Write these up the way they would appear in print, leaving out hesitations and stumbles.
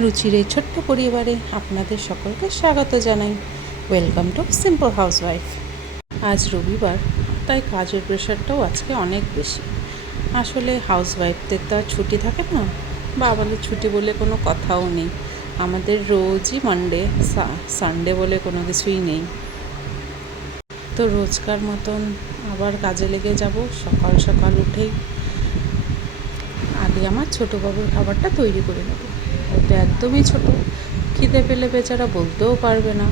রুচির এই ছোট্ট পরিবারে আপনাদের সকলকে স্বাগত জানাই। Welcome to simple housewife. আজ রবিবার, তাই কাজের প্রেশারটাও আজকে অনেক বেশি। আসলে হাউসওয়াইফদের তো আর ছুটি থাকে না, বা আমাদের ছুটি বলে কোনো কথাও নেই। আমাদের রোজই মানডে, সানডে বলে কোনো কিছুই নেই। তো রোজকার মতন আবার কাজে লেগে যাব। সকাল সকাল উঠেই আগে আমার ছোটো বাবুর খাবারটা তৈরি করে নেব। ও তো একদমই ছোট, খিদে পেলে বেচারা বলতেও পারবে না।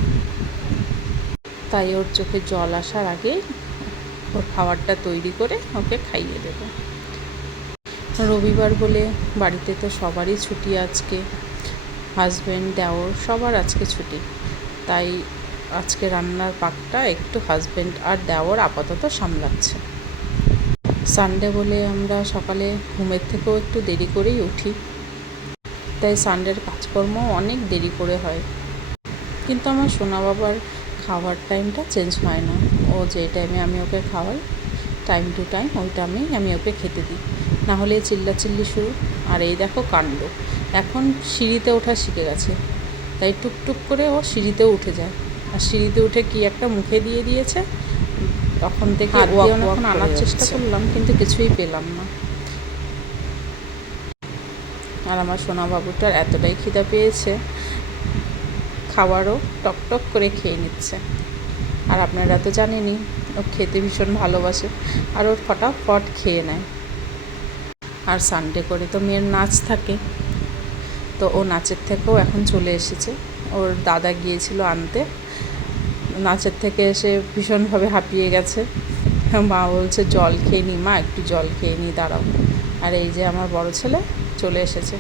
তাই ওর চোখে জল আসার আগে ওর খাবারটা তৈরি করে ওকে খাইয়ে দেব। রবিবার বলে বাড়িতে তো সবারই ছুটি আজকে, হাজব্যান্ড, দেওর সবার আজকে ছুটি। তাই আজকে রান্নার পাকটা একটু হাজব্যান্ড আর দেওর আপাতত সামলাচ্ছে। সানডে বলে আমরা সকালে ঘুমের থেকেও একটু দেরি করেই উঠি, তাই সানডের কাজকর্ম অনেক দেরি করে হয়। কিন্তু আমার সোনা বাবার খাওয়ার টাইমটা চেঞ্জ হয় না। ও যে টাইমে আমি ওকে খাওয়াই, টাইম টু টাইম ওই টাইমেই আমি ওকে খেতে দিই, না হলে চিল্লাচিল্লি শুরু। আর এই দেখো কাণ্ড, এখন সিঁড়িতে ওঠা শিখে গেছে, তাই টুকটুক করে ও সিঁড়িতেও উঠে যায়। আর সিঁড়িতে উঠে কি একটা মুখে দিয়ে দিয়েছে, তখন থেকে এখন আনার চেষ্টা করলাম কিন্তু কিছুই পেলাম না। আর আমার সোনা বাবুটার এতটাই খিদা পেয়েছে, খাবারও টকটক করে খেয়ে নিচ্ছে। আর আপনারা তো জানেনই, ও খেতে ভীষণ ভালোবাসে, আর ওর ফটাফট খেয়ে নেয়। আর সানডে করে তো মেয়ের নাচ থাকে, তো ও নাচের থেকেও এখন চলে এসেছে। ওর দাদা গিয়েছিল আনতে, নাচের থেকে এসে ভীষণভাবে হাঁপিয়ে গেছে। মা বলছে জল খেয়ে নি মা, একটু জল খেয়ে নি, দাঁড়াও। আর এই যে আমার বড় ছেলে চলে এসেছে।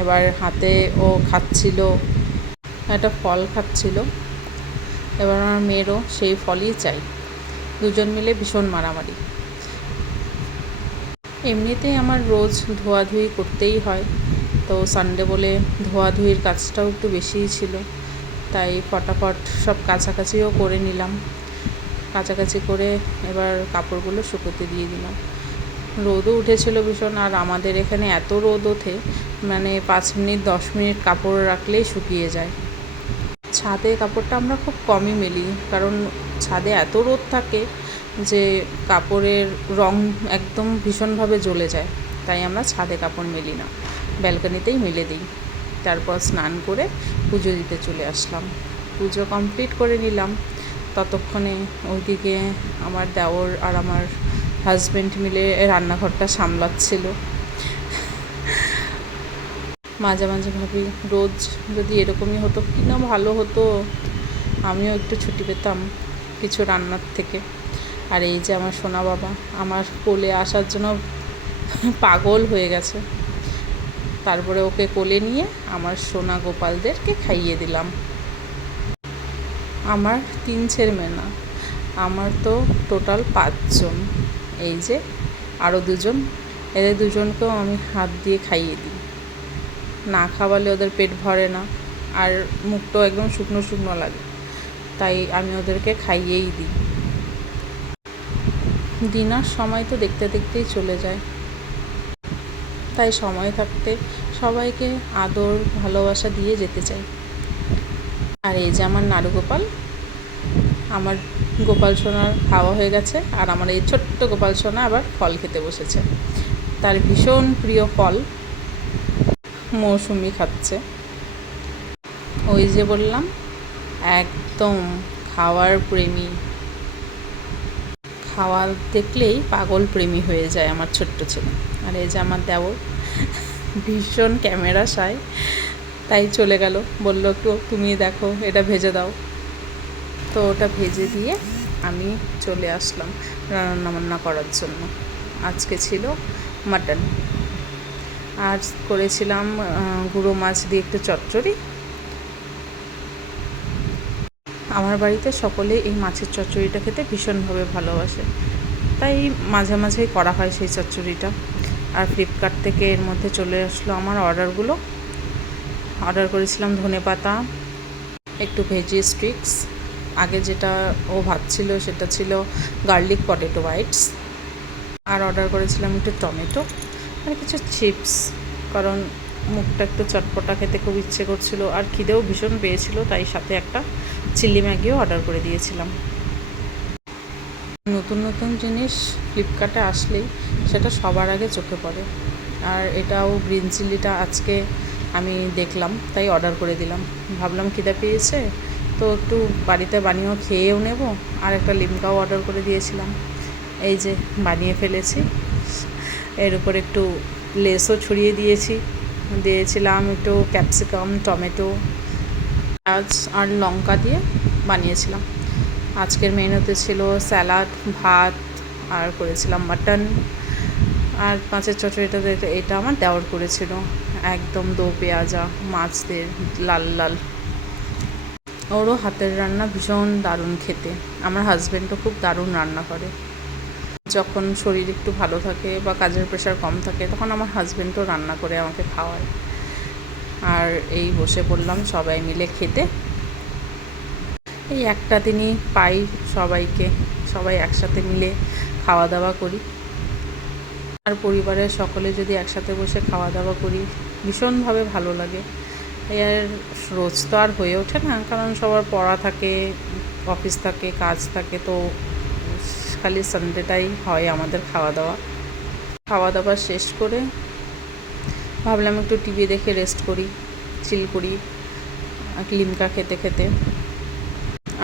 এবার হাতে ও খাচ্ছিল, একটা ফল খাচ্ছিল। এবার আমার মেয়েরও সেই ফলই চাই। দুজন মিলে ভীষণ মারামারি। এমনিতেই আমার রোজ ধোয়াধুয়ি করতেই হয়, তো সানডে বলে ধোয়াধুয়ির কাজটাও একটু বেশিই ছিল। তাই ফটাফট সব কাছাকাছিও করে নিলাম। কাছাকাছি করে এবার কাপড়গুলো শুকোতে দিয়ে দিলাম। রোদও উঠেছিল ভীষণ, আর আমাদের এখানে এত রোদ ওঠে, মানে 5 মিনিট 10 মিনিট কাপড় রাখলেই শুকিয়ে যায়। ছাদে কাপড়টা আমরা খুব কমই মেলি, কারণ ছাদে এত রোদ থাকে যে কাপড়ের রং একদম ভীষণভাবে জ্বলে যায়। তাই আমরা ছাদে কাপড় মেলি না, ব্যালকনিতেই মেলে দিই। তারপর স্নান করে পুজো দিতে চলে আসলাম। পুজো কমপ্লিট করে নিলাম। ততক্ষণে ওইদিকে আমার দেওর আর আমার হাজব্যান্ড মিলে রান্নাঘরটা সামলাচ্ছিল। মাঝে মাঝে ভাবি, রোজ যদি এরকমই হতো কি না ভালো হতো, আমিও একটু ছুটি পেতাম কিছু রান্নার থেকে। আর এই যে আমার সোনা বাবা আমার কোলে আসার জন্য পাগল হয়ে গেছে। তারপরে ওকে কোলে নিয়ে আমার সোনা গোপালদেরকে খাইয়ে দিলাম। আমার 3 ছেলে মেয়ে না, আমার তো টোটাল 5 জন। এই যে আরও 2জন, এদের 2জনকেও আমি হাত দিয়ে খাইয়ে দিই। না খাওয়ালে ওদের পেট ভরে না, আর মুখটাও একদম শুকনো শুকনো লাগে, তাই আমি ওদেরকে খাইয়েই দিই। ডিনার সময় তো দেখতে দেখতেই চলে যায়, তাই সময় থাকতে সবাইকে আদর ভালোবাসা দিয়ে যেতে চাই। আর এই যে আমার নাড়ু গোপাল, আমার গোপাল সোনার খাওয়া হয়ে গেছে, আর আমার এই ছোট্ট গোপাল সোনা আবার ফল খেতে বসেছে। তার ভীষণ প্রিয় ফল মৌসুমি খাচ্ছে। ওই যে বললাম, একদম খাওয়ার প্রেমী, খাওয়া দেখলেই পাগল প্রেমী হয়ে যায় আমার ছোট্ট ছেলে। আর এই যে আমার দেওর ভীষণ ক্যামেরা শায়, তাই চলে গেল, বললো একটু তুমি দেখো, এটা ভেজে দাও। তো ওটা ভেজে দিয়ে আমি চলে আসলাম রান্নাবান্না করার জন্য। আজকে ছিল মাটন, আর করেছিলাম গুঁড়ো মাছ দিয়ে একটু চচ্চড়ি। আমার বাড়িতে সকলেই এই মাছের চচ্চড়িটা খেতে ভীষণভাবে ভালোবাসে, তাই মাঝে মাঝেই করা হয় সেই চচ্চড়িটা। আর ফ্লিপকার্ট থেকে এর মধ্যে চলে আসলো আমার অর্ডারগুলো। অর্ডার করেছিলাম ধনেপাতা, একটু ভেজি স্টিক্স, আগে যেটা ও ভাবছিল সেটা ছিল গার্লিক পটেটো বাইটস, আর অর্ডার করেছিলাম একটু টমেটো আর কিছু চিপস, কারণ মুখটা একটু চটপটা খেতে খুব ইচ্ছে করছিল, আর খিদেও ভীষণ পেয়েছিল, তাই সাথে একটা চিলি ম্যাগিও অর্ডার করে দিয়েছিলাম। নতুন নতুন জিনিস ফ্লিপকার্টে আসলেই সেটা সবার আগে চোখে পড়ে। আর এটাও গ্রিন চিলিটা আজকে আমি দেখলাম, তাই অর্ডার করে দিলাম। ভাবলাম খিদে পেয়েছে তো একটু বাড়িতে বানিয়েও খেয়েও নেব। আর একটা লিমকাও অর্ডার করে দিয়েছিলাম, এই যে বানিয়ে ফেলেছি। এর উপর একটু লেসও ছড়িয়ে দিয়েছিলাম একটু ক্যাপসিকাম, টমেটো, পেঁয়াজ আর লঙ্কা দিয়ে বানিয়েছিলাম। আজকের মেনুতে ছিল স্যালাড, ভাত, আর করেছিলাম মাটন। আর মাছের চচ্চড়িটা এটা আমার দেওয়ার করেছিল, একদম দো পেঁয়াজা মাছ দিয়ে লাল লাল। ওরও হাতের রান্না ভীষণ দারুণ খেতে। আমার হাজব্যান্ডও খুব দারুণ রান্না করে। যখন শরীর একটু ভালো থাকে বা কাজের প্রেশার কম থাকে, তখন আমার হাজব্যান্ডও রান্না করে আমাকে খাওয়ায়। আর এই বসে পড়লাম সবাই মিলে খেতে। এই একটা দিনই পাই সবাইকে, সবাই একসাথে মিলে খাওয়া দাওয়া করি। আর পরিবারের সকলে যদি একসাথে বসে খাওয়া দাওয়া করি, ভীষণভাবে ভালো লাগে। এর রোজ তো আর হয়ে ওঠে না, কারণ সবার পড়া থাকে, অফিস থাকে, কাজ থাকে, তো খালি সানডেটাই হয় আমাদের খাওয়া দাওয়া শেষ করে ভাবলাম একটু টিভি দেখে রেস্ট করি, চিল করি লিমকা খেতে খেতে।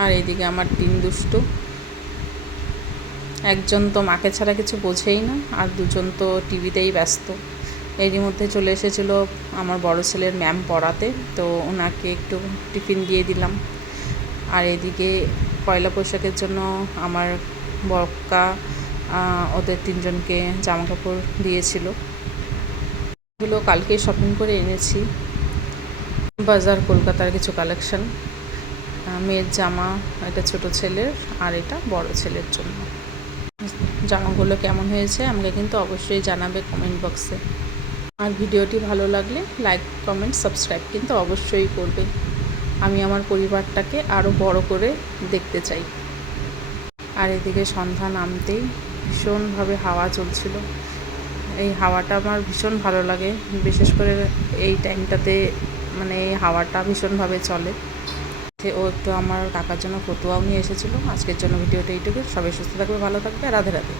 আর এদিকে আমার তিন দুষ্টু, একজন তো মাকে ছাড়া কিছু বোঝেই না, আর দুজন তো টিভিতেই ব্যস্ত। এরই মধ্যে চলে এসেছিলো আমার বড় ছেলের ম্যাম পড়াতে, তো ওনাকে একটু টিফিন দিয়ে দিলাম। আর এদিকে পয়লা বৈশাখের জন্য আমার বক্কা ওদের তিনজনকে জামা কাপড় দিয়েছিল। এগুলো কালকে শপিং করে এনেছি, বাজার কলকাতার কিছু কালেকশন। মেয়ের জামা, এটা ছোট ছেলের, আর এটা বড় ছেলের জন্য। জামাগুলো কেমন হয়েছে আমাকে কিন্তু অবশ্যই জানাবে কমেন্ট বক্সে। আর ভিডিওটি ভালো লাগলে লাইক, কমেন্ট, সাবস্ক্রাইব কিন্তু অবশ্যই করবে। আমি আমার পরিবারটাকে আরও বড় করে দেখতে চাই। আর এদিকে সন্ধ্যা নামতেই ভীষণভাবে হাওয়া চলছিল। এই হাওয়াটা আমার ভীষণ ভালো লাগে, বিশেষ করে এই টাইমটাতে, মানে এই হাওয়াটা ভীষণভাবে চলে। ও একটু আমার কাকার জন্য ফতুয়াও নিয়ে এসেছিলো। আজকের জন্য ভিডিওটা এইটুকু। সবাই সুস্থ থাকবে, ভালো থাকবে, রাধে রাধে।